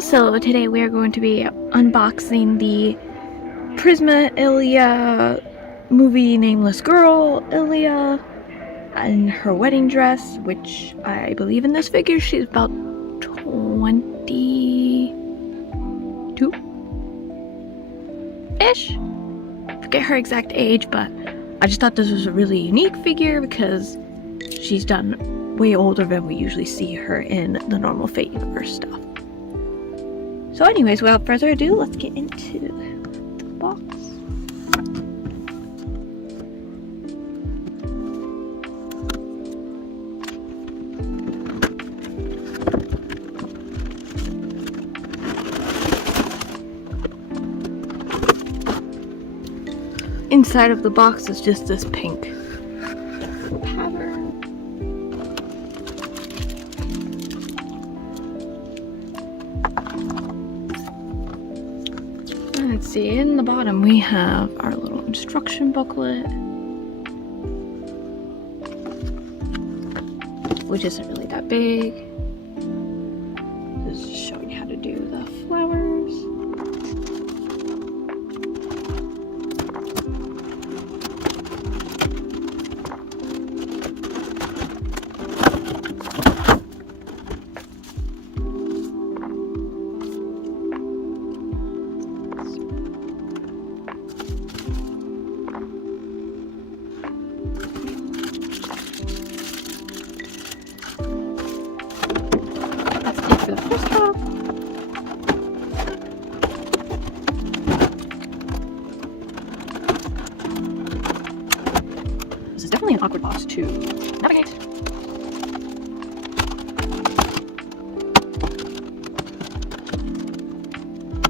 So today we are going to be unboxing the Prisma Illya movie Nameless Girl, Illya, and her wedding dress, which I believe in this figure she's about 22-ish. Forget her exact age, but I just thought this was a really unique figure because she's done way older than we usually see her in the normal Fate universe stuff. So anyways, without further ado, let's get into the box. Inside of the box is just this pink pattern. Let's see, in the bottom we have our little instruction booklet, which isn't really that big. This is showing you how to do the flowers. For the first half. This is definitely an awkward box to navigate.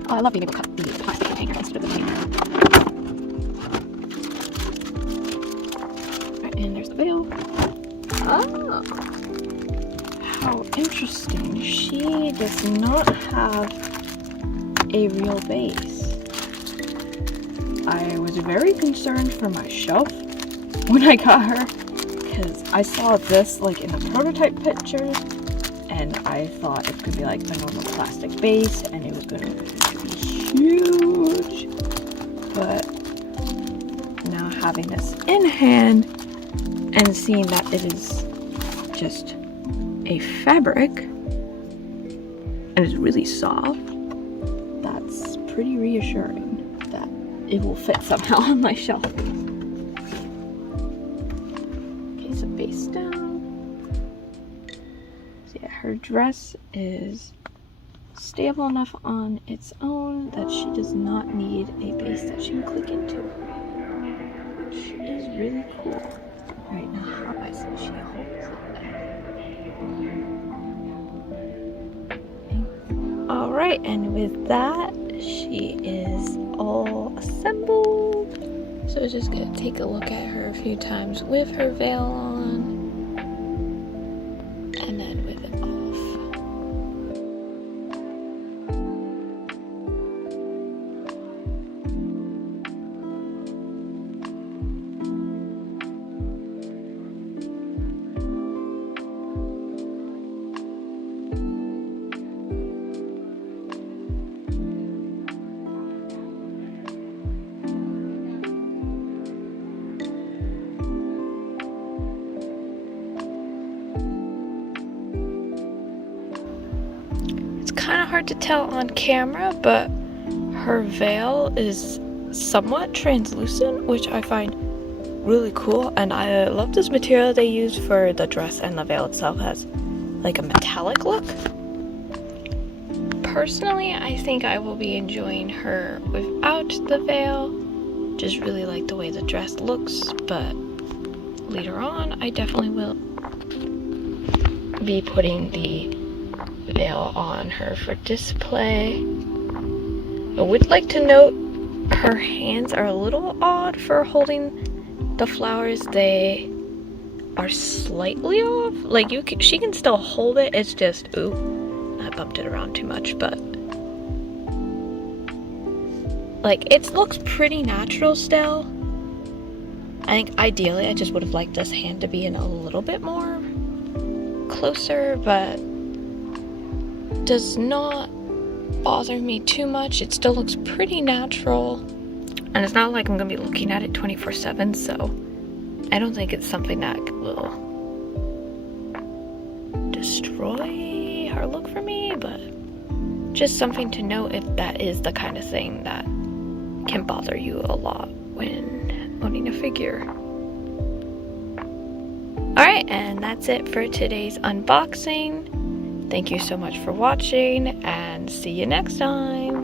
Oh, I love being able to cut the plastic container instead of the paper. Alright, and there's the veil. Oh! How interesting. She does not have a real base. I was very concerned for my shelf when I got her because I saw this like in the prototype pictures and I thought it could be like a normal plastic base and it was going to be huge. But now having this in hand and seeing that it is just a fabric and it's really soft, that's pretty reassuring that it will fit somehow on my shelf. Okay, so base down. So yeah, her dress is stable enough on its own that she does not need a base that she can click into, which is really cool. Right now, how I see she holds it. Alright, and with that, she is all assembled. So just gonna take a look at her a few times with her veil on, and then with it off. Kind of hard to tell on camera, but her veil is somewhat translucent, which I find really cool, and I love this material they use for the dress, and the veil itself has like a metallic look. Personally, I think I will be enjoying her without the veil. Just really like the way the dress looks, but later on I definitely will be putting the veil on her for display. I would like to note her hands are a little odd for holding the flowers. They are slightly off. Like she can still hold it. It's just, ooh, I bumped it around too much, but like it looks pretty natural still. I think ideally I just would have liked this hand to be in a little bit more closer, but does not bother me too much. It still looks pretty natural. And it's not like I'm gonna be looking at it 24/7, so I don't think it's something that will destroy her look for me, but just something to note if that is the kind of thing that can bother you a lot when owning a figure. Alright, and that's it for today's unboxing. Thank you so much for watching, and see you next time.